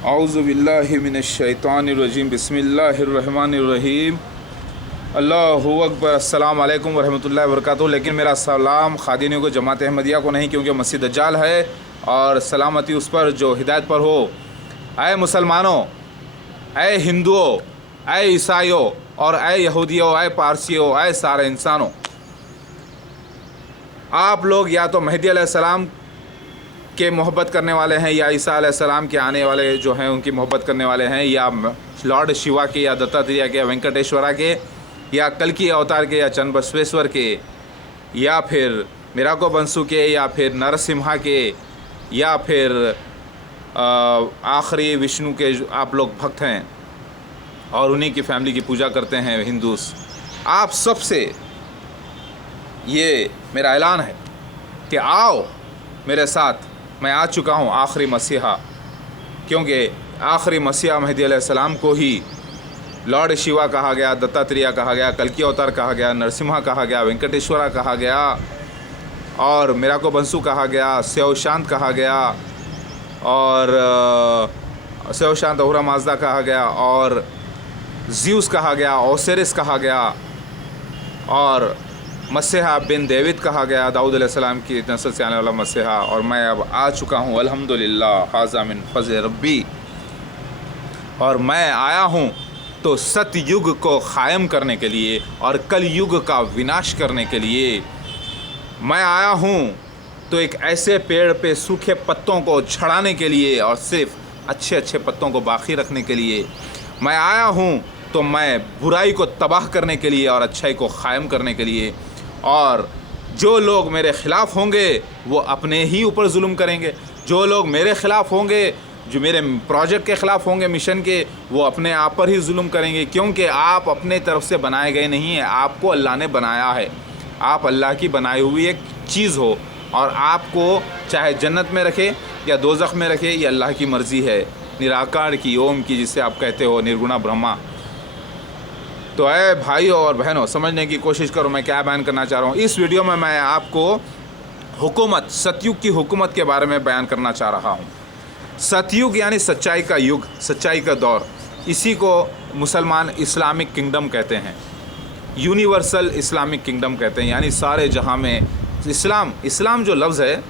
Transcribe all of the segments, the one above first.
औज़ुबिल्लाहि मिनश्शैतानिर्रजीम बिस्मिल्लाहिर्रहमानिर्रहीम अल्लाहु अकबर अस्सलाम वालेकुम वरहमतुल्लाहि वबरकातुहू। लेकिन मेरा सलाम खादिनियों को जमात अहमदिया को नहीं, क्योंकि मसीह दज्जाल है और सलामती उस पर जो हिदायत पर हो। ऐ मुसलमानों, ऐ हिंदुओं, ऐ ईसाइयों और ऐ यहूदियों, ऐ पारसियों, ऐ सारे इंसानों, आप लोग या तो मेहदी अलैहिस्सलाम के मोहब्बत करने वाले हैं, या ईसा अलैहिस्सलाम के आने वाले जो हैं उनकी मोहब्बत करने वाले हैं, या लॉर्ड शिवा के, या दत्तात्रेय के, या वेंकटेश्वरा के, या कल्कि अवतार के, या चन्नबसवेश्वर के, या फिर मिराको बंसु के, या फिर नरसिम्हा के, या फिर आखिरी विष्णु के आप लोग भक्त हैं और उन्हीं की फैमिली की पूजा करते हैं हिंदूस। आप सबसे ये मेरा ऐलान है कि आओ मेरे साथ, मैं आ चुका हूँ आखिरी मसीहा, क्योंकि आखिरी मसीहा मेहदी अलैहिस्सलाम को ही लॉर्ड शिवा कहा गया, दत्तात्रेय कहा गया, कल्कि अवतार कहा गया, नरसिम्हा कहा गया, वेंकटेश्वरा कहा गया और मिराको बंसु कहा गया, सेव शांत कहा गया और सेव शांत अहुरा माजदा कहा गया और ज़्यूस कहा गया, ओसिरिस कहा गया और मसीहा बिन डेविड कहा गया, दाऊद अलैहिस्सलाम की नस्ल से आने वाला मसीहा। और मैं अब आ चुका हूँ अल्हम्दुलिल्लाह, हाज़ा मिन फज़्ल रब्बी। और मैं आया हूँ तो सतयुग को क़ायम करने के लिए और कल युग का विनाश करने के लिए। मैं आया हूँ तो एक ऐसे पेड़ पे सूखे पत्तों को झड़ाने के लिए और सिर्फ अच्छे अच्छे पत्तों को बाकी रखने के लिए। मैं आया हूँ तो मैं बुराई को तबाह करने के लिए और अच्छाई को क़ायम करने के लिए। और जो लोग मेरे ख़िलाफ़ होंगे वो अपने ही ऊपर जुल्म करेंगे, जो लोग मेरे ख़िलाफ़ होंगे, जो मेरे प्रोजेक्ट के ख़िलाफ़ होंगे, मिशन के, वो अपने आप पर ही जुल्म करेंगे, क्योंकि आप अपने तरफ से बनाए गए नहीं हैं, आपको अल्लाह ने बनाया है। आप अल्लाह की बनाई हुई एक चीज़ हो और आपको चाहे जन्नत में रखे या दोज़ख में रखे, ये अल्लाह की मर्ज़ी है, निराकार की, ओम की, जिसे आप कहते हो निर्गुणा ब्रह्मा। तो ऐ भाइयों और बहनों, समझने की कोशिश करो मैं क्या बयान करना चाह रहा हूँ। इस वीडियो में मैं आपको हुकूमत, सतयुग की हुकूमत के बारे में बयान करना चाह रहा हूँ। सतयुग यानी सच्चाई का युग, सच्चाई का दौर, इसी को मुसलमान इस्लामिक किंगडम कहते हैं, यूनिवर्सल इस्लामिक किंगडम कहते हैं, यानी सारे जहाँ में इस्लाम जो लफ्ज़ है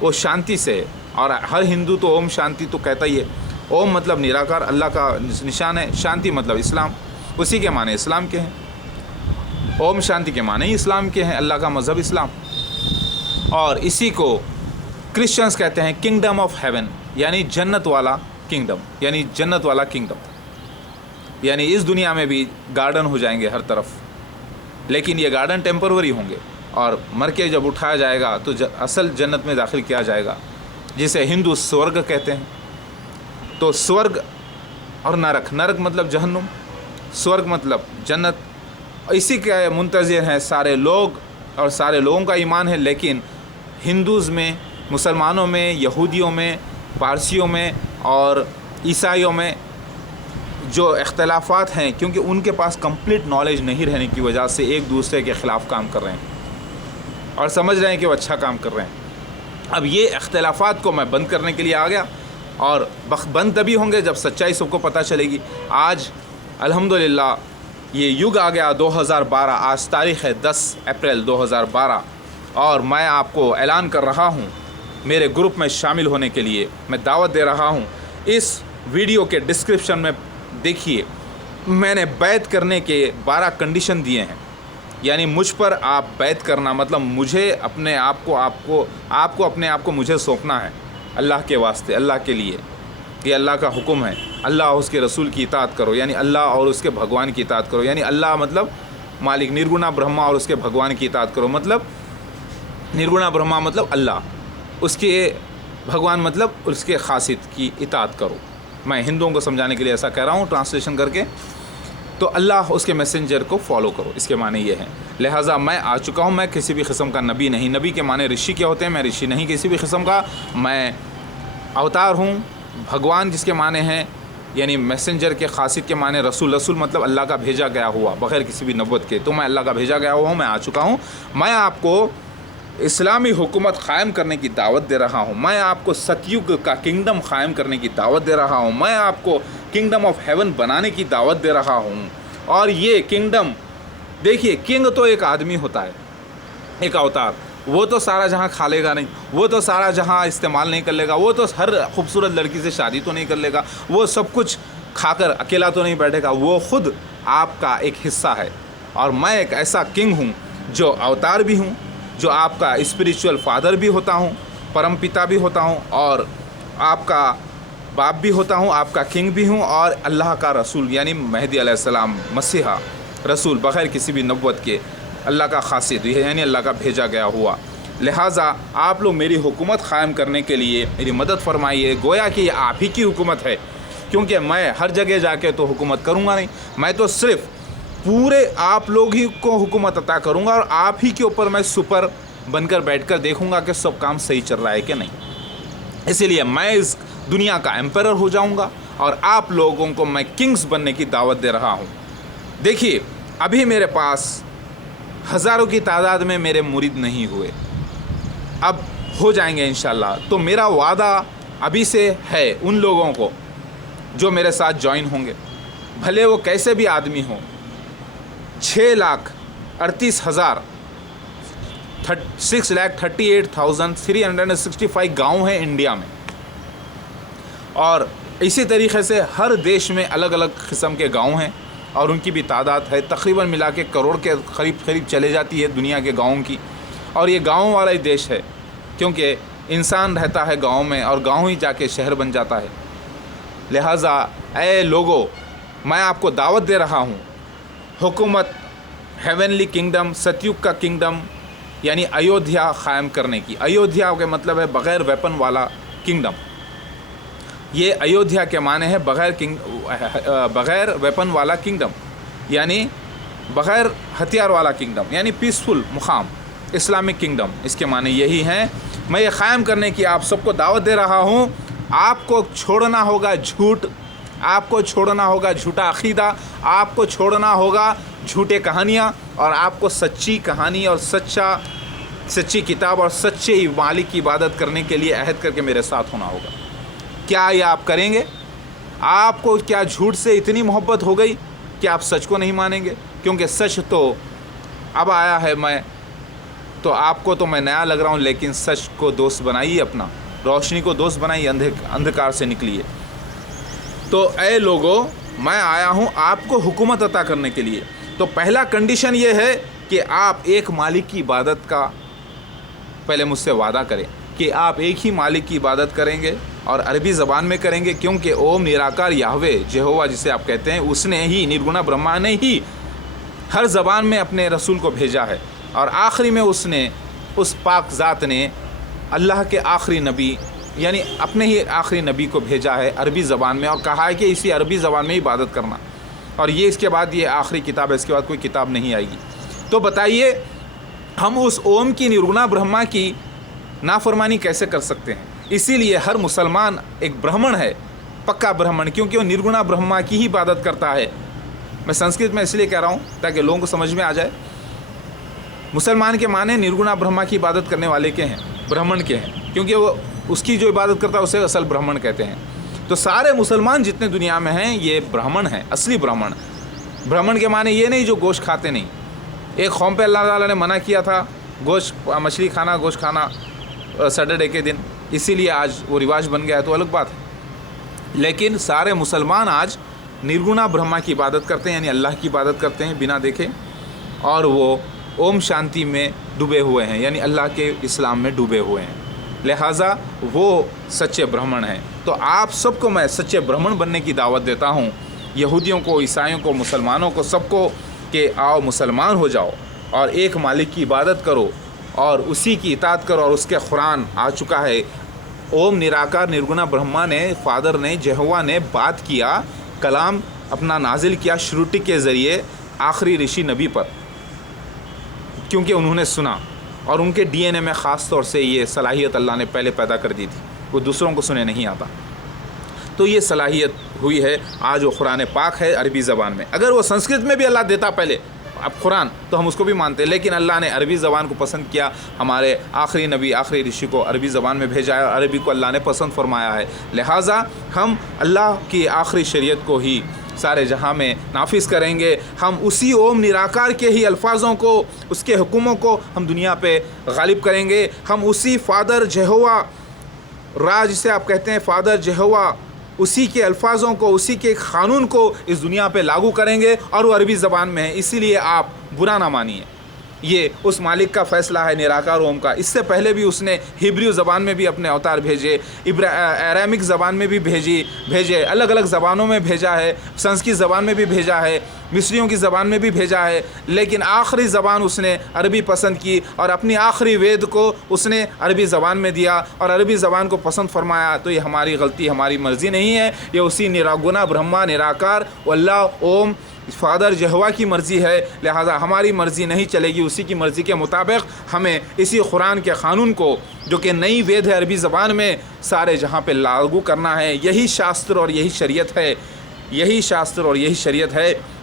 वो शांति से है और हर हिंदू तो ओम शांति तो कहता ही है। ओम मतलब निराकार, अल्लाह का निशान है, शांति मतलब इस्लाम, उसी के माने इस्लाम के हैं। ओम शांति के माने ही इस्लाम के हैं, अल्लाह का मज़हब इस्लाम। और इसी को क्रिश्चियंस कहते हैं किंगडम ऑफ हेवन, यानी जन्नत वाला किंगडम, यानी जन्नत वाला किंगडम। यानी इस दुनिया में भी गार्डन हो जाएंगे हर तरफ, लेकिन ये गार्डन टेम्पररी होंगे और मर के जब उठाया जाएगा तो असल जन्नत में दाखिल किया जाएगा, जिसे हिंदू स्वर्ग कहते हैं। तो स्वर्ग और नरक, नरक मतलब जहन्नुम, स्वर्ग मतलब जन्नत, इसी के मुंतज़िर हैं सारे लोग और सारे लोगों का ईमान है। लेकिन हिंदूज़ में, मुसलमानों में, यहूदियों में, पारसियों में और ईसाइयों में जो इख्तलाफात हैं, क्योंकि उनके पास कंप्लीट नॉलेज नहीं रहने की वजह से एक दूसरे के ख़िलाफ़ काम कर रहे हैं और समझ रहे हैं कि वो अच्छा काम कर रहे हैं। अब ये इख्तलाफात को मैं बंद करने के लिए आ गया, और बंद तभी होंगे जब सच्चाई सबको पता चलेगी। आज अल्हम्दुलिल्लाह ये युग आ गया 2012, आज तारीख़ है 10 अप्रैल 2012, और मैं आपको ऐलान कर रहा हूँ मेरे ग्रुप में शामिल होने के लिए। मैं दावत दे रहा हूँ। इस वीडियो के डिस्क्रिप्शन में देखिए, मैंने बैत करने के 12 कंडीशन दिए हैं, यानी मुझ पर आप बैत करना मतलब मुझे अपने आप को आपको अपने आप को मुझे सौंपना है, अल्लाह के वास्ते, अल्लाह के लिए। ये अल्लाह का हुक्म है, अल्लाह और उसके रसूल की इताअत करो, यानी अल्लाह और उसके भगवान की इताअत करो, यानी अल्लाह मतलब मालिक, निर्गुणा ब्रह्मा और उसके भगवान की इताअत करो, मतलब निर्गुणा ब्रह्मा मतलब अल्लाह, उसके भगवान मतलब उसके खासियत की इताअत करो। मैं हिंदुओं को समझाने के लिए ऐसा कह रहा हूँ ट्रांसलेशन करके। तो अल्लाह उसके मैसेंजर को फॉलो करो, इसके माने ये हैं। लिहाजा मैं आ चुका हूँ, मैं किसी भी किस्म का नबी नहीं, नबी के माने ऋषि के होते हैं, मैं ऋषि नहीं किसी भी किस्म का, मैं अवतार हूँ, भगवान जिसके माने हैं, यानी मैसेंजर के खासियत के माने रसूल, रसूल मतलब अल्लाह का भेजा गया हुआ बग़ैर किसी भी नबूवत के, तो मैं अल्लाह का भेजा गया हुआ हूँ, मैं आ चुका हूँ। मैं आपको इस्लामी हुकूमत क़ायम करने की दावत दे रहा हूँ। मैं आपको सतयुग का किंगडम क़ायम करने की दावत दे रहा हूँ। मैं आपको किंगडम ऑफ हेवन बनाने की दावत दे रहा हूँ। और ये किंगडम, देखिए, किंग तो एक आदमी होता है, एक अवतार। वो तो सारा जहाँ खा लेगा नहीं, वो तो सारा जहाँ इस्तेमाल नहीं कर लेगा, वो तो हर खूबसूरत लड़की से शादी तो नहीं कर लेगा, वो सब कुछ खाकर अकेला तो नहीं बैठेगा। वो खुद आपका एक हिस्सा है। और मैं एक ऐसा किंग हूँ जो अवतार भी हूँ, जो आपका स्पिरिचुअल फादर भी होता हूँ, परम पिता भी होता हूँ, और आपका बाप भी होता हूँ, आपका किंग भी हूँ, और अल्लाह का रसूल यानी मेहदी अलैहिस्सलाम, मसीहा रसूल, बग़ैर किसी भी नबुव्वत के अल्लाह का खासियत है, यानी अल्लाह का भेजा गया हुआ। लिहाजा आप लोग मेरी हुकूमत क़ायम करने के लिए मेरी मदद फरमाइए। गोया कि ये आप ही की हुकूमत है, क्योंकि मैं हर जगह जाके तो हुकूमत करूँगा नहीं। मैं तो सिर्फ़ पूरे आप लोग ही को हुकूमत अता करूँगा, और आप ही के ऊपर मैं सुपर बनकर बैठकर देखूँगा कि सब काम सही चल रहा है कि नहीं। इसीलिए मैं इस दुनिया का एम्परर हो जाऊँगा, और आप लोगों को मैं किंग्स बनने की दावत दे रहा हूँ। देखिए, अभी मेरे पास हज़ारों की तादाद में मेरे मुरीद नहीं हुए, अब हो जाएंगे इंशाल्लाह। तो मेरा वादा अभी से है उन लोगों को जो मेरे साथ ज्वाइन होंगे, भले वो कैसे भी आदमी हों। 6,38,365 गांव हैं इंडिया में, और इसी तरीक़े से हर देश में अलग अलग किस्म के गांव हैं, और उनकी भी तादाद है तकरीबन मिला के करोड़ के करीब चले जाती है दुनिया के गाँवों की। और ये गाँव वाला ही देश है, क्योंकि इंसान रहता है गाँव में, और गाँव ही जाके शहर बन जाता है। लिहाजा ऐ लोगों, मैं आपको दावत दे रहा हूँ हुकूमत हेवनली किंगडम, सतयुग का किंगडम यानी अयोध्या क़ायम करने की। अयोध्या का मतलब है बग़ैर वेपन वाला किंगडम। ये अयोध्या के माने हैं बग़ैर वेपन वाला किंगडम, यानी बग़ैर हथियार वाला किंगडम, यानी पीसफुल मुकाम, इस्लामिक किंगडम, इसके माने यही हैं। मैं ये क़ायम करने की आप सबको दावत दे रहा हूँ। आपको छोड़ना होगा झूठ, आपको छोड़ना होगा झूठा अक़ीदा, आपको छोड़ना होगा झूठे कहानियाँ, और आपको सच्ची कहानी और सच्ची किताब और सच्चे मालिक की इबादत करने के लिए अहद करके मेरे साथ होना होगा। क्या ये आप करेंगे? आपको क्या झूठ से इतनी मोहब्बत हो गई कि आप सच को नहीं मानेंगे? क्योंकि सच तो अब आया है, मैं तो आपको तो मैं नया लग रहा हूँ, लेकिन सच को दोस्त बनाइए, अपना रोशनी को दोस्त बनाइए, अंधकार से निकलिए। तो ऐ लोगों, मैं आया हूँ आपको हुकूमत अता करने के लिए। तो पहला कंडीशन ये है कि आप एक मालिक की इबादत का पहले मुझसे वादा करें कि आप एक ही मालिक की इबादत करेंगे, और अरबी ज़बान में करेंगे, क्योंकि ओम निराकार याहवे यहोवा जिसे आप कहते हैं, उसने ही, निर्गुणा ब्रह्मा ने ही हर ज़बान में अपने रसूल को भेजा है, और आखिरी में उसने, उस पाक ज़ात ने अल्लाह के आखिरी नबी यानी अपने ही आखिरी नबी को भेजा है अरबी ज़बान में, और कहा है कि इसी अरबी ज़बान में इबादत करना। और ये इसके बाद ये आखिरी किताब है, इसके बाद कोई किताब नहीं आएगी। तो बताइए, हम उस ओम की, निर्गुणा ब्रह्मा की नाफरमानी कैसे कर सकते हैं? इसीलिए हर मुसलमान एक ब्राह्मण है, पक्का ब्राह्मण, क्योंकि वो निर्गुणा ब्रह्मा की ही इबादत करता है। मैं संस्कृत में इसलिए कह रहा हूँ ताकि लोगों को समझ में आ जाए। मुसलमान के माने निर्गुणा ब्रह्मा की इबादत करने वाले के हैं, ब्राह्मण के हैं, क्योंकि वो उसकी जो इबादत करता है उसे असल ब्राह्मण कहते हैं। तो सारे मुसलमान जितने दुनिया में हैं ये ब्राह्मण हैं, असली ब्राह्मण। ब्राह्मण के माने ये नहीं जो गोश्त खाते नहीं। एक कौम पे अल्लाह ताला ने मना किया था गोश्त, मछली खाना, गोश्त खाना सैटरडे के दिन, इसीलिए आज वो रिवाज बन गया है, तो अलग बात है। लेकिन सारे मुसलमान आज निर्गुणा ब्रह्मा की इबादत करते हैं, यानी अल्लाह की इबादत करते हैं बिना देखे, और वो ओम शांति में डूबे हुए हैं, यानी अल्लाह के इस्लाम में डूबे हुए हैं। लिहाजा वो सच्चे ब्राह्मण हैं। तो आप सबको मैं सच्चे ब्राह्मण बनने की दावत देता हूँ, यहूदियों को, ईसाइयों को, मुसलमानों को, सबको, कि आओ मुसलमान हो जाओ और एक मालिक की इबादत करो और उसी की इताअत करो। और उसके कुरान आ चुका है, ओम निराकार निर्गुणा ब्रह्मा ने, फादर ने, यहोवा ने बात किया, कलाम अपना नाजिल किया श्रुति के ज़रिए आखिरी ऋषि नबी पर, क्योंकि उन्होंने सुना, और उनके डीएनए में ख़ास तौर से ये सलाहियत अल्लाह ने पहले पैदा कर दी थी, वो दूसरों को सुने नहीं आता। तो ये सलाहियत हुई है, आज वो कुरान पाक है अरबी ज़बान में। अगर वो संस्कृत में भी अल्लाह देता पहले, अब कुरान तो हम उसको भी मानते हैं, लेकिन अल्लाह ने अरबी ज़बान को पसंद किया। हमारे आखिरी नबी आखिरी ऋषि को अरबी ज़बान में भेजा है और अरबी को अल्लाह ने पसंद फरमाया है। लिहाजा हम अल्लाह की आखिरी शरीयत को ही सारे जहां में नाफिज करेंगे। हम उसी ओम निराकार के ही अल्फाजों को, उसके हुक्मों को हम दुनिया पे गालिब करेंगे। हम उसी फादर जेहोवा राज जिसे आप कहते हैं फादर जेहोवा, उसी के अल्फाजों को, उसी के क़ानून को इस दुनिया पे लागू करेंगे और वो अरबी ज़बान में है। इसीलिए आप बुरा ना मानिए, ये उस मालिक का फ़ैसला है निराकार ओम का। इससे पहले भी उसने हिब्रू ज़बान में भी अपने अवतार भेजे, अरामिक ज़बान में भी भेजे, अलग अलग ज़बानों में भेजा है, संस्कृत ज़बान में भी भेजा है, मिस्रियों की ज़बान में भी भेजा है, लेकिन आखिरी ज़बान उसने अरबी पसंद की और अपनी आखिरी वेद को उसने अरबी ज़बान में दिया और अरबी ज़बान को पसंद फरमाया। तो ये हमारी गलती, हमारी मर्ज़ी नहीं है, ये उसी निरागुना ब्रह्मा निराकार अल्लाह ओम फादर जहवा की मर्ज़ी है। लिहाजा हमारी मर्ज़ी नहीं चलेगी, उसी की मर्ज़ी के मुताबिक हमें इसी कुरान के क़ानून को, जो कि नई वेद है अरबी ज़बान में, सारे जहाँ पे लागू करना है। यही शास्त्र और यही शरीयत है, यही शास्त्र और यही शरीयत है।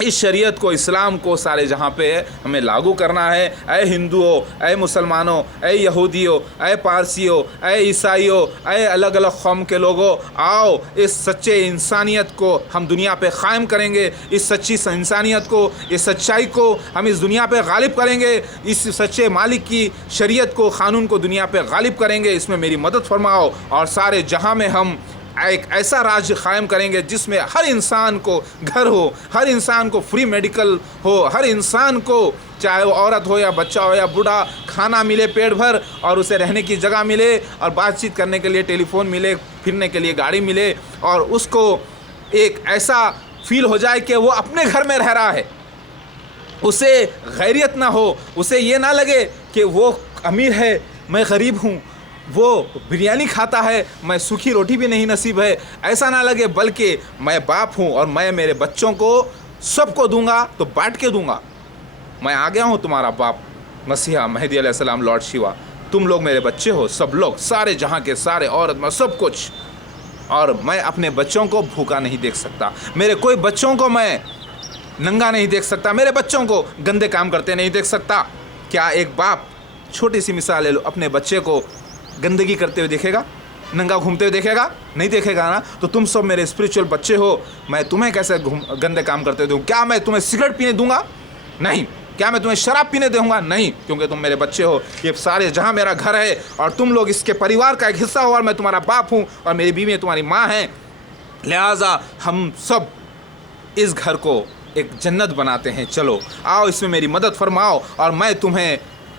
इस शरीयत को, इस्लाम को सारे जहाँ पे हमें लागू करना है। ऐ हिंदुओं, ऐ मुसलमानों, ऐ यहूदियों, ऐ पारसियों, ऐ ईसाइयों, ऐ अलग अलग कौम के लोगों, आओ इस सच्चे इंसानियत को हम दुनिया पे क़ायम करेंगे। इस सच्ची इंसानियत को, इस सच्चाई को हम इस दुनिया पे गालिब करेंगे। इस सच्चे मालिक की शरीयत को, क़ानून को दुनिया पे गालिब करेंगे। इसमें मेरी मदद फरमाओ और सारे जहाँ में हम एक ऐसा राज्य कायम करेंगे जिसमें हर इंसान को घर हो, हर इंसान को फ्री मेडिकल हो, हर इंसान को, चाहे वो औरत हो या बच्चा हो या बूढ़ा, खाना मिले पेट भर और उसे रहने की जगह मिले और बातचीत करने के लिए टेलीफोन मिले, फिरने के लिए गाड़ी मिले और उसको एक ऐसा फील हो जाए कि वो अपने घर में रह रहा है, उसे गैरियत ना हो, उसे ये ना लगे कि वो अमीर है मैं गरीब हूँ, वो बिरयानी खाता है मैं सूखी रोटी भी नहीं नसीब है, ऐसा ना लगे, बल्कि मैं बाप हूँ और मैं मेरे बच्चों को सबको दूंगा तो बांट के दूंगा। मैं आ गया हूँ तुम्हारा बाप मसीहा मेहदी अलैहिस्सलाम लॉर्ड शिवा, तुम लोग मेरे बच्चे हो, सब लोग, सारे जहाँ के सारे, औरत में सब कुछ। और मैं अपने बच्चों को भूखा नहीं देख सकता, मेरे कोई बच्चों को मैं नंगा नहीं देख सकता, मेरे बच्चों को गंदे काम करते नहीं देख सकता। क्या एक बाप, छोटी सी मिसाल ले लो, अपने बच्चे को गंदगी करते हुए देखेगा, नंगा घूमते हुए देखेगा? नहीं देखेगा ना। तो तुम सब मेरे स्पिरिचुअल बच्चे हो, मैं तुम्हें कैसे गंदे काम करते दूँ? क्या मैं तुम्हें सिगरेट पीने दूंगा? नहीं। क्या मैं तुम्हें शराब पीने दूंगा? नहीं, क्योंकि तुम मेरे बच्चे हो। ये सारे जहाँ मेरा घर है और तुम लोग इसके परिवार का एक हिस्सा हो और मैं तुम्हारा बाप हूँ और मेरी बीवी तुम्हारी माँ है। लिहाजा हम सब इस घर को एक जन्नत बनाते हैं। चलो आओ, इसमें मेरी मदद फरमाओ और मैं तुम्हें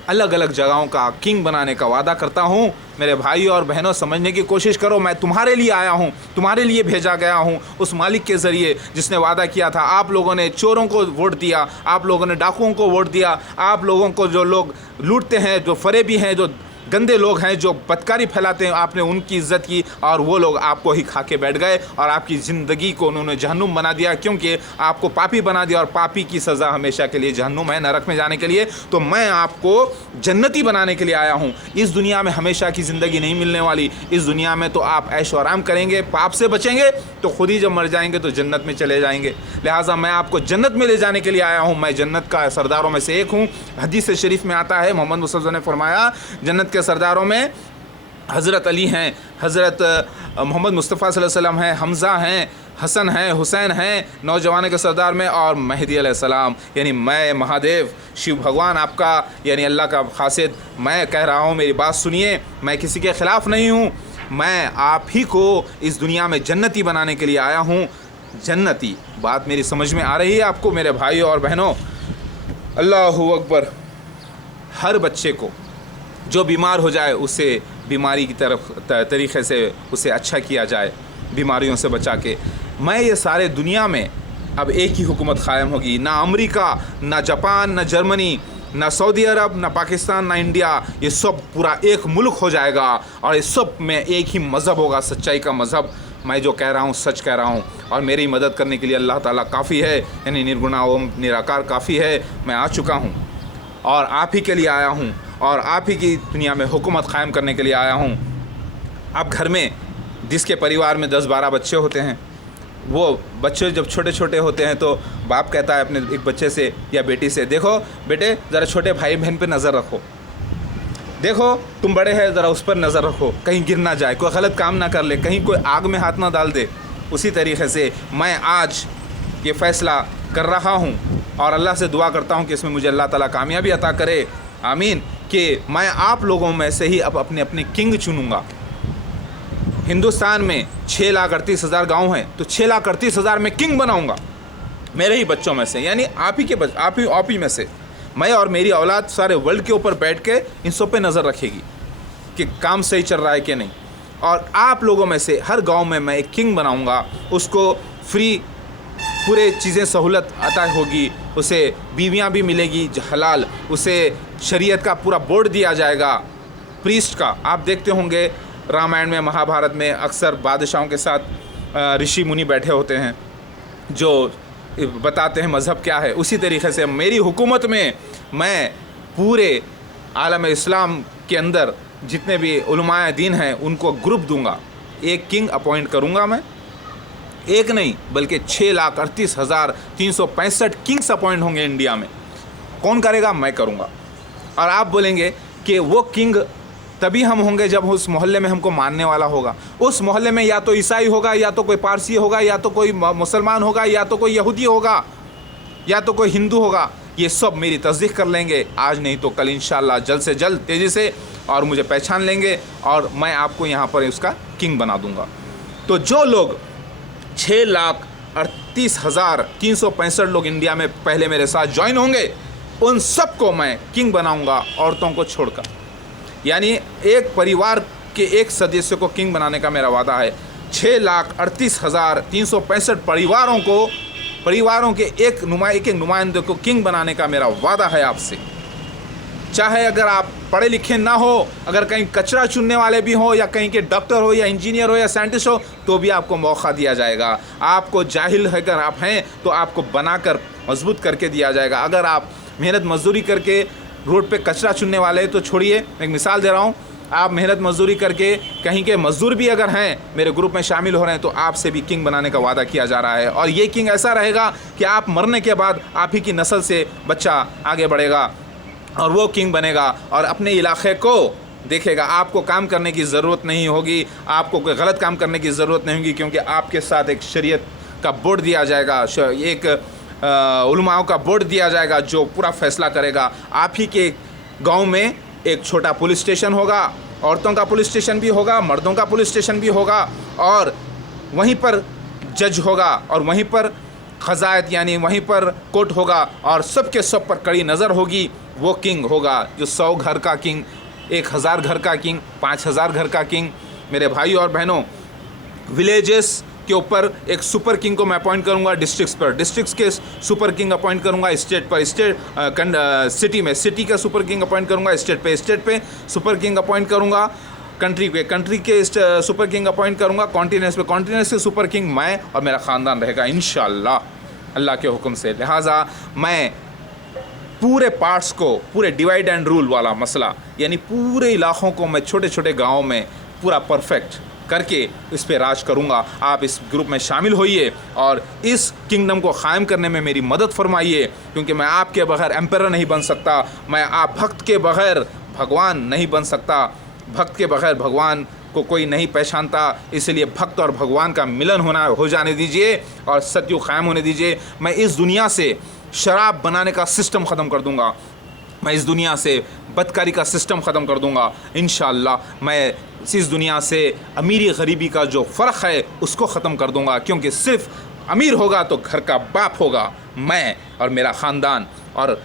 अलग अलग जगहों का किंग बनाने का वादा करता हूँ। मेरे भाइयों और बहनों, समझने की कोशिश करो, मैं तुम्हारे लिए आया हूँ, तुम्हारे लिए भेजा गया हूँ उस मालिक के ज़रिए जिसने वादा किया था। आप लोगों ने चोरों को वोट दिया, आप लोगों ने डाकुओं को वोट दिया, आप लोगों को जो लोग लूटते हैं, जो फरेबी हैं, जो गंदे लोग हैं, जो बदकारी फैलाते हैं, आपने उनकी इज्जत की और वो लोग आपको ही खा के बैठ गए और आपकी ज़िंदगी को उन्होंने जहन्नुम बना दिया, क्योंकि आपको पापी बना दिया और पापी की सज़ा हमेशा के लिए जहन्नुम है, नरक में जाने के लिए। तो मैं आपको जन्नती बनाने के लिए आया हूँ। इस दुनिया में हमेशा की ज़िंदगी नहीं मिलने वाली। इस दुनिया में तो आप ऐशो आराम करेंगे, पाप से बचेंगे तो खुद ही जब मर जाएंगे तो जन्नत में चले जाएंगे। लिहाजा मैं आपको जन्नत में ले जाने के लिए आया हूँ। मैं जन्नत का सरदारों में से एक हूँ। हदीस शरीफ में आता है, मोहम्मद मुस्तफ़ा ने फरमाया, जन्नत के सरदारों में हज़रत अली हैं, हज़रत मोहम्मद मुस्तफ़ा सल्लल्लाहु अलैहि वसल्लम हैं, हमज़ा हैं, हसन हैं, हुसैन हैं, नौजवानों के सरदार में, और मेहदी अलैहिस्सलाम यानी मैं, महादेव, शिव भगवान आपका यानी अल्लाह का खासियत। मैं कह रहा हूँ, मेरी बात सुनिए, मैं किसी के ख़िलाफ़ नहीं हूँ, मैं आप ही को इस दुनिया में जन्नती बनाने के लिए आया हूँ। जन्नती बात मेरी समझ में आ रही है आपको मेरे भाइयों और बहनों? अल्लाहु अकबर। हर बच्चे को जो बीमार हो जाए उसे बीमारी की तरफ तरीक़े से उसे अच्छा किया जाए, बीमारियों से बचा के। मैं ये सारे दुनिया में अब एक ही हुकूमत क़ायम होगी, ना अमेरिका, ना जापान, ना जर्मनी, ना सऊदी अरब, ना पाकिस्तान, ना इंडिया, ये सब पूरा एक मुल्क हो जाएगा और इस सब में एक ही मज़हब होगा, सच्चाई का मज़हब। मैं जो कह रहा हूँ सच कह रहा हूँ और मेरी मदद करने के लिए अल्लाह ताला काफ़ी है, यानी निर्गुणा ओम निराकार काफ़ी है। मैं आ चुका हूँ और आप ही के लिए आया हूँ और आप ही की दुनिया में हुकूमत क़ायम करने के लिए आया हूँ। अब घर में जिसके परिवार में 10-12 बच्चे होते हैं, वो बच्चे जब छोटे छोटे होते हैं तो बाप कहता है अपने एक बच्चे से या बेटी से, देखो बेटे ज़रा छोटे भाई बहन पे नज़र रखो, देखो तुम बड़े हैं ज़रा उस पर नज़र रखो, कहीं गिर ना जाए, कोई गलत काम ना कर ले, कहीं कोई आग में हाथ ना डाल दे। उसी तरीके से मैं आज ये फ़ैसला कर रहा हूँ और अल्लाह से दुआ करता हूँ कि इसमें मुझे अल्लाह ताला कामयाबी अता करे, आमीन, कि मैं आप लोगों में से ही अब अपने अपने किंग चुनूँगा। हिंदुस्तान में 6,38,000 गाँव हैं, तो 6,38,000 में किंग बनाऊँगा मेरे ही बच्चों में से, यानी आप ही में से। मैं और मेरी औलाद सारे वर्ल्ड के ऊपर बैठ के इन सब पे नज़र रखेगी कि काम सही चल रहा है कि नहीं, और आप लोगों में से हर गांव में मैं एक किंग बनाऊंगा, उसको फ्री पूरे चीज़ें सहूलत अता होगी, उसे बीवियां भी मिलेगी हलाल, उसे शरीयत का पूरा बोर्ड दिया जाएगा, प्रीस्ट का। आप देखते होंगे रामायण में, महाभारत में अक्सर बादशाहों के साथ ऋषि मुनि बैठे होते हैं जो बताते हैं मज़हब क्या है। उसी तरीके से मेरी हुकूमत में मैं पूरे आलम इस्लाम के अंदर जितने भी उलमाए दीन हैं उनको ग्रुप दूंगा, एक किंग अपॉइंट करूंगा मैं, एक नहीं बल्कि 6,38,365 किंग्स अपॉइंट होंगे इंडिया में। कौन करेगा? मैं करूंगा। और आप बोलेंगे कि वो किंग तभी हम होंगे जब उस मोहल्ले में हमको मानने वाला होगा। उस मोहल्ले में या तो ईसाई होगा, या तो कोई पारसी होगा, या तो कोई मुसलमान होगा, या तो कोई यहूदी होगा, या तो कोई हिंदू होगा। ये सब मेरी तस्दीक कर लेंगे आज नहीं तो कल इंशाअल्लाह, जल्द से जल्द तेज़ी से, और मुझे पहचान लेंगे और मैं आपको यहाँ पर उसका किंग बना दूँगा। तो जो लोग 6,38,365 लोग इंडिया में पहले मेरे साथ ज्वाइन होंगे, उन सबको मैं किंग बनाऊँगा, औरतों को छोड़कर। यानी एक परिवार के एक सदस्य को किंग बनाने का मेरा वादा है। 6,38,365 परिवारों के एक नुमाइंदे को किंग बनाने का मेरा वादा है आपसे। चाहे अगर आप पढ़े लिखे ना हो, अगर कहीं कचरा चुनने वाले भी हो, या कहीं के डॉक्टर हो, या इंजीनियर हो, या साइंटिस्ट हो, तो भी आपको मौका दिया जाएगा। आपको जाहिल अगर आप हैं तो आपको बनाकर मजबूत करके दिया जाएगा। अगर आप मेहनत मजदूरी करके रोड पे कचरा चुनने वाले तो छोड़िए, एक मिसाल दे रहा हूँ, आप मेहनत मजदूरी करके कहीं के मजदूर भी अगर हैं मेरे ग्रुप में शामिल हो रहे हैं, तो आपसे भी किंग बनाने का वादा किया जा रहा है। और ये किंग ऐसा रहेगा कि आप मरने के बाद आप ही की नस्ल से बच्चा आगे बढ़ेगा और वो किंग बनेगा और अपने इलाके को देखेगा। आपको काम करने की ज़रूरत नहीं होगी, आपको कोई गलत काम करने की ज़रूरत नहीं होगी, क्योंकि आपके साथ एक शरीयत का बोर्ड दिया जाएगा, एक उलमाओं का बोर्ड दिया जाएगा जो पूरा फैसला करेगा। आप ही के गांव में एक छोटा पुलिस स्टेशन होगा, औरतों का पुलिस स्टेशन भी होगा, मर्दों का पुलिस स्टेशन भी होगा, और वहीं पर जज होगा, और वहीं पर खजायत यानी वहीं पर कोर्ट होगा, और सब के सब पर कड़ी नज़र होगी। वो किंग होगा जो 100 घर का किंग, 1,000 घर का किंग, 5,000 घर का किंग। मेरे भाई और बहनों, विलेजेस के ऊपर एक सुपर किंग को मैं अपॉइंट करूंगा, डिस्ट्रिक्ट्स पर डिस्ट्रिक्ट्स के सुपर किंग अपॉइंट करूंगा, स्टेट पर सिटी में सिटी का सुपर किंग अपॉइंट करूंगा, स्टेट पे सुपर किंग अपॉइंट करूंगा, कंट्री के सुपर किंग अपॉइंट करूंगा, कॉन्टिनेंट्स के सुपर किंग मैं और मेरा ख़ानदान रहेगा इंशाअल्लाह, अल्लाह के हुक्म से। लिहाजा मैं पूरे पार्ट्स को, पूरे डिवाइड एंड रूल वाला मसला, यानी पूरे इलाक़ों को मैं छोटे छोटे गाँवों में पूरा परफेक्ट करके इस पे राज करूँगा। आप इस ग्रुप में शामिल होइए और इस किंगडम को क़ायम करने में मेरी मदद फरमाइए, क्योंकि मैं आपके बगैर एम्परर नहीं बन सकता, मैं आप भक्त के बगैर भगवान नहीं बन सकता, भक्त के बगैर भगवान को कोई नहीं पहचानता। इसलिए भक्त और भगवान का मिलन हो जाने दीजिए और सत्युग क़ायम होने दीजिए। मैं इस दुनिया से शराब बनाने का सिस्टम ख़त्म कर दूँगा, मैं इस दुनिया से बदकारी का सिस्टम ख़त्म कर दूँगा इंशाअल्लाह। मैं इस दुनिया से अमीरी गरीबी का जो फ़र्क है उसको ख़त्म कर दूँगा, क्योंकि सिर्फ अमीर होगा तो घर का बाप होगा, मैं और मेरा ख़ानदान, और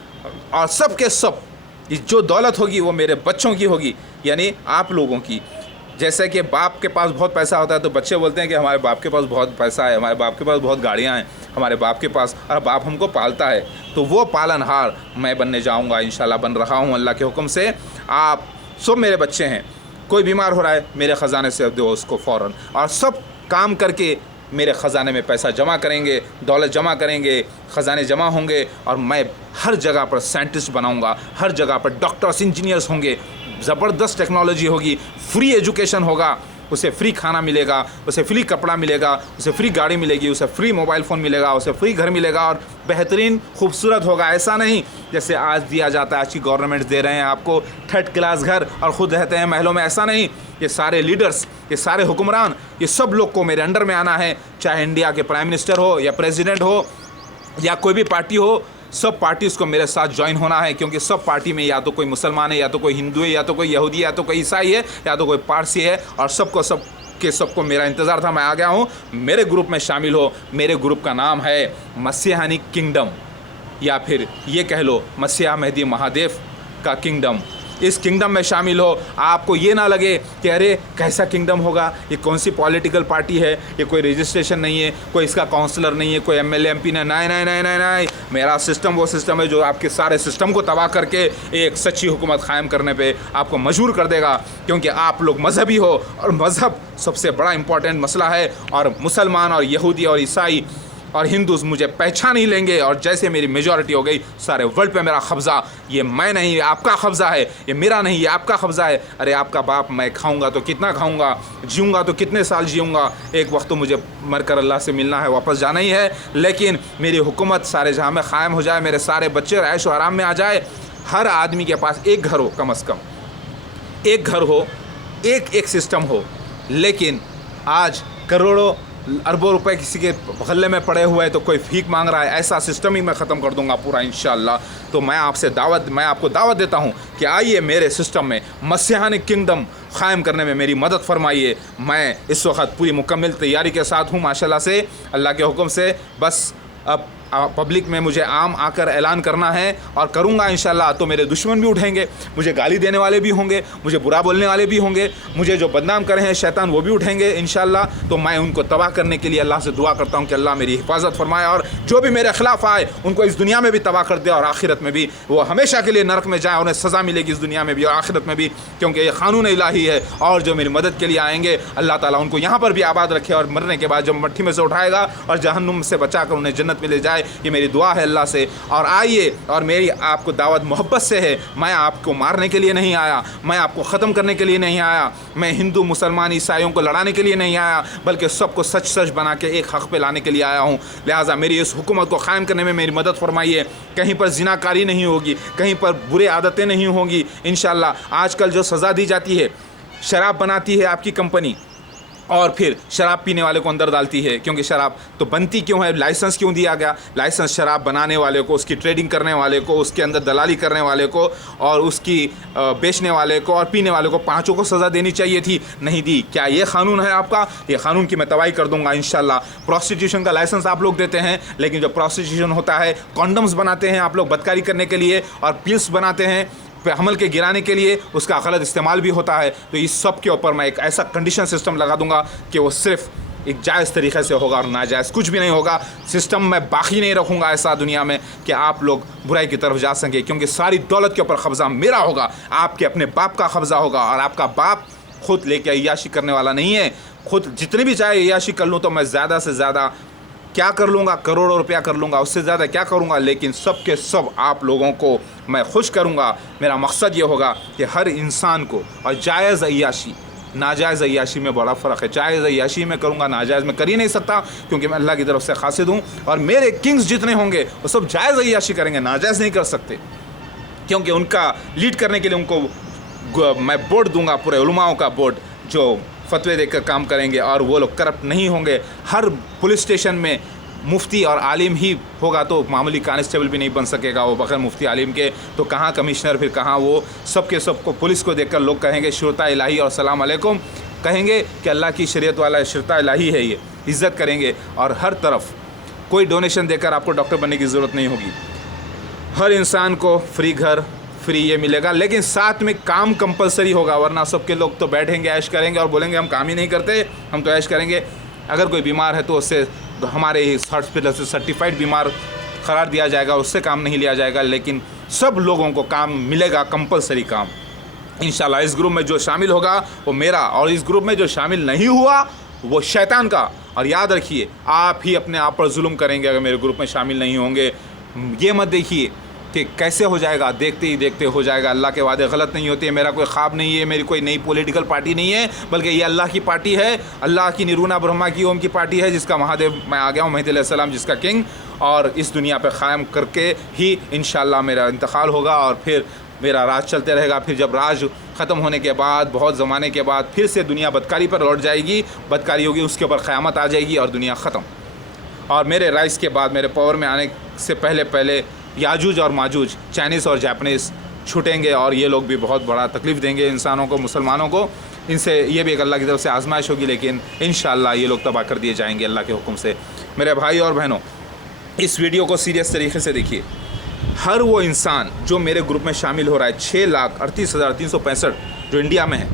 सब के सब जो दौलत होगी वो मेरे बच्चों की होगी, यानी आप लोगों की। जैसे कि बाप के पास बहुत पैसा होता है तो बच्चे बोलते हैं कि हमारे बाप के पास बहुत पैसा है, हमारे बाप के पास बहुत गाड़ियाँ हैं, हमारे बाप के पास, और बाप हमको पालता है। तो वो पालनहार मैं बनने जाऊँगा इंशाल्लाह, बन रहा हूँ अल्लाह के हुक्म से। आप सब मेरे बच्चे हैं, कोई बीमार हो रहा है मेरे ख़जाने से दो उसको फ़ौरन, और सब काम करके मेरे ख़जाने में पैसा जमा करेंगे, दौलत जमा करेंगे, ख़जाने जमा होंगे, और मैं हर जगह पर साइंटिस्ट बनाऊँगा, हर जगह पर डॉक्टर्स इंजीनियर्स होंगे, ज़बरदस्त टेक्नोलॉजी होगी, फ्री एजुकेशन होगा, उसे फ्री खाना मिलेगा, उसे फ्री कपड़ा मिलेगा, उसे फ्री गाड़ी मिलेगी, उसे फ्री मोबाइल फ़ोन मिलेगा, उसे फ्री घर मिलेगा और बेहतरीन खूबसूरत होगा। ऐसा नहीं जैसे आज दिया जाता है, आज की गवर्नमेंट दे रहे हैं आपको 3rd क्लास घर और ख़ुद रहते हैं महलों में। ऐसा नहीं, ये सारे लीडर्स, ये सारे हुक्मरान, ये सब लोग को मेरे अंडर में आना है, चाहे इंडिया के प्राइम मिनिस्टर हो या प्रेसिडेंट हो या कोई भी पार्टी हो, सब पार्टीज़ को मेरे साथ ज्वाइन होना है। क्योंकि सब पार्टी में या तो कोई मुसलमान है, या तो कोई हिंदू है, या तो कोई यहूदी है, या तो कोई ईसाई है, या तो कोई पारसी है, और सबको मेरा इंतज़ार था। मैं आ गया हूँ, मेरे ग्रुप में शामिल हो। मेरे ग्रुप का नाम है मसीहानी किंगडम, या फिर ये कह लो मसीहा मेहदी महादेव का किंगडम। इस किंगडम में शामिल हो। आपको ये ना लगे कि अरे कैसा किंगडम होगा, ये कौन सी पॉलिटिकल पार्टी है, ये कोई रजिस्ट्रेशन नहीं है, कोई इसका काउंसलर नहीं है, कोई एमएलए एमपी नहीं। नहीं नहीं नहीं नहीं नहीं, मेरा सिस्टम वो सिस्टम है जो आपके सारे सिस्टम को तबाह करके एक सच्ची हुकूमत कायम करने पे आपको मजबूर कर देगा। क्योंकि आप लोग मजहबी हो और मज़हब सबसे बड़ा इंपॉर्टेंट मसला है। और मुसलमान और यहूदी और ईसाई और हिंदूज़ मुझे पहचान ही लेंगे। और जैसे मेरी मेजॉरिटी हो गई, सारे वर्ल्ड पे मेरा कब्ज़ा, ये मैं नहीं, आपका कब्ज़ा है, ये मेरा नहीं, ये आपका कब्ज़ा है। अरे आपका बाप, मैं खाऊंगा तो कितना खाऊंगा, जीऊंगा तो कितने साल जीऊंगा, एक वक्त तो मुझे मरकर अल्लाह से मिलना है, वापस जाना ही है। लेकिन मेरी हुकूमत सारे जहाँ में क़ायम हो जाए, मेरे सारे बच्चे ऐशो आराम में आ जाए, हर आदमी के पास एक घर हो, कम अज़ कम एक घर हो, एक सिस्टम हो। लेकिन आज करोड़ों अरबों रुपए किसी के गले में पड़े हुए हैं तो कोई भीख मांग रहा है, ऐसा सिस्टम ही मैं ख़त्म कर दूंगा पूरा इंशाअल्लाह। तो मैं आपको दावत देता हूं कि आइए मेरे सिस्टम में मसीहानी किंगडम क़ायम करने में मेरी मदद फरमाइए। मैं इस वक्त पूरी मुकम्मल तैयारी के साथ हूं माशाल्लाह से, अल्लाह के हुक्म से। बस अब पब्लिक में मुझे आम आकर ऐलान करना है और करूँगा इंशाल्लाह। तो मेरे दुश्मन भी उठेंगे, मुझे गाली देने वाले भी होंगे, मुझे बुरा बोलने वाले भी होंगे, मुझे जो बदनाम करे हैं शैतान वो भी उठेंगे इंशाल्लाह। तो मैं उनको तबाह करने के लिए अल्लाह से दुआ करता हूँ कि अल्लाह मेरी हिफाजत फरमाए और जो भी मेरे ख़िलाफ़ आए उनको इस दुनिया में भी तबाह कर दे और आखिरत में भी वो हमेशा के लिए नरक में जाए, उन्हें सज़ा मिलेगी इस दुनिया में भी और आखिरत में भी। क्योंकि ये क़ानून इलाही है। और जो मेरी मदद के लिए आएंगे, अल्लाह ताला उनको यहाँ पर भी आबाद रखे और मरने के बाद जब मट्ठी में से उठाएगा और जहन्नुम से बचा कर उन्हें जन्नत में ले जाए। ये मेरी दुआ है अल्लाह से। और आइए, और मेरी आपको दावत मोहब्बत से है, मैं आपको मारने के लिए नहीं आया, मैं आपको ख़त्म करने के लिए नहीं आया, मैं हिंदू मुसलमान ईसाइयों को लड़ाने के लिए नहीं आया, बल्कि सबको सच सच बना के एक हक़ पे लाने के लिए आया हूँ। लिहाजा मेरी इस हुकूमत को क़ायम करने में मेरी मदद फरमाइए। कहीं पर ज़िनाकारी नहीं होगी, कहीं पर बुरी आदतें नहीं होंगी इंशाअल्लाह। आजकल जो सज़ा दी जाती है, शराब बनाती है आपकी कंपनी और फिर शराब पीने वाले को अंदर डालती है। क्योंकि शराब तो बनती क्यों है, लाइसेंस क्यों दिया गया? लाइसेंस शराब बनाने वाले को, उसकी ट्रेडिंग करने वाले को, उसके अंदर दलाली करने वाले को और उसकी बेचने वाले को और पीने वाले को, पांचों को सज़ा देनी चाहिए थी, नहीं दी। क्या ये कानून है आपका? ये कानून की मैं तबाही कर दूंगा इंशाल्लाह। प्रोस्टिट्यूशन का लाइसेंस आप लोग देते हैं, लेकिन जब प्रोस्टिट्यूशन होता है, कॉन्डम्स बनाते हैं आप लोग बदकारी करने के लिए और पिल्स बनाते हैं हमल के गिराने के लिए, उसका गलत इस्तेमाल भी होता है। तो इस सब के ऊपर मैं एक ऐसा कंडीशन सिस्टम लगा दूंगा कि वो सिर्फ एक जायज़ तरीक़े से होगा और नाजायज़ कुछ भी नहीं होगा। सिस्टम मैं बाकी नहीं रखूँगा ऐसा दुनिया में कि आप लोग बुराई की तरफ जा सकें। क्योंकि सारी दौलत के ऊपर कब्ज़ा मेरा होगा, आपके अपने बाप का कब्ज़ा होगा। और आपका बाप खुद लेके अय्याशी करने वाला नहीं है। खुद जितनी भी चाहे अय्याशी कर लूँ तो मैं ज़्यादा से ज़्यादा क्या कर लूँगा, करोड़ों रुपया कर लूँगा, उससे ज़्यादा क्या करूँगा, लेकिन सब के सब आप लोगों को मैं खुश करूँगा। मेरा मकसद ये होगा कि हर इंसान को, और जायज़ अय्याशी नाजायज़ अय्याशी में बड़ा फ़र्क है। जायज़ अय्याशी में करूँगा, नाजायज़ में कर ही नहीं सकता, क्योंकि मैं अल्लाह की तरफ से खासिद हूँ। और मेरे किंग्स जितने होंगे वो सब जायज़ अय्याशी करेंगे, नाजायज़ नहीं कर सकते। क्योंकि उनका लीड करने के लिए उनको मैं बोर्ड दूँगा, पूरे उलमाओं का बोर्ड, जो फतवे देकर काम करेंगे और वो लोग करप्ट नहीं होंगे। हर पुलिस स्टेशन में मुफ्ती और आलिम ही होगा, तो मामूली कांस्टेबल भी नहीं बन सकेगा वो बग़ैर मुफ्ती आलिम के। तो कहाँ कमिश्नर, फिर कहाँ वो। सब के सबको पुलिस को देखकर लोग कहेंगे शुरता इलाही और सलाम अलैकुम, कहेंगे कि अल्लाह की शरीयत वाला शुरता इलाही है, ये इज़्ज़त करेंगे। और हर तरफ कोई डोनेशन देकर आपको डॉक्टर बनने की ज़रूरत नहीं होगी। हर इंसान को फ्री घर, फ्री ये मिलेगा, लेकिन साथ में काम कंपलसरी होगा, वरना सबके लोग तो बैठेंगे, ऐश करेंगे और बोलेंगे हम काम ही नहीं करते, हम तो ऐश करेंगे। अगर कोई बीमार है तो उससे हमारे इस हॉस्पिटल से सर्टिफाइड बीमार करार दिया जाएगा, उससे काम नहीं लिया जाएगा। लेकिन सब लोगों को काम मिलेगा, कंपलसरी काम इंशाल्लाह। इस ग्रुप में जो शामिल होगा वो मेरा, और इस ग्रुप में जो शामिल नहीं हुआ वो शैतान का। और याद रखिए, आप ही अपने आप पर जुल्म करेंगे अगर मेरे ग्रुप में शामिल नहीं होंगे। ये मत देखिए कि कैसे हो जाएगा, देखते ही देखते हो जाएगा। अल्लाह के वादे गलत नहीं होते। मेरा कोई ख्वाब नहीं है, मेरी कोई नई पॉलिटिकल पार्टी नहीं है, बल्कि ये अल्लाह की पार्टी है, अल्लाह की निरूना ब्रह्मा की ओम की पार्टी है, जिसका महादेव मैं आ गया हूँ, मेहदी अलैहिस्सलाम जिसका किंग, और इस दुनिया पर क़ायम करके ही इंशाअल्लाह मेरा इंतकाल होगा और फिर मेरा राज चलते रहेगा। फिर जब राज ख़त्म होने के बाद, बहुत ज़माने के बाद, फिर से दुनिया बदकारी पर लौट जाएगी, बदकारी होगी, उसके ऊपर क़यामत आ जाएगी और दुनिया ख़त्म। और मेरे राइस के बाद, मेरे पावर में आने से पहले पहले याजूज और माजूज, चाइनीज़ और जापानीज़ छूटेंगे और ये लोग भी बहुत बड़ा तकलीफ़ देंगे इंसानों को, मुसलमानों को। इनसे ये भी एक अल्लाह की तरफ से आजमाइश होगी, लेकिन इंशाअल्लाह ये लोग तबाह कर दिए जाएंगे अल्लाह के हुक्म से। मेरे भाई और बहनों, इस वीडियो को सीरियस तरीके से देखिए। हर वो इंसान जो मेरे ग्रुप में शामिल हो रहा है, 6,38,365 जो इंडिया में है,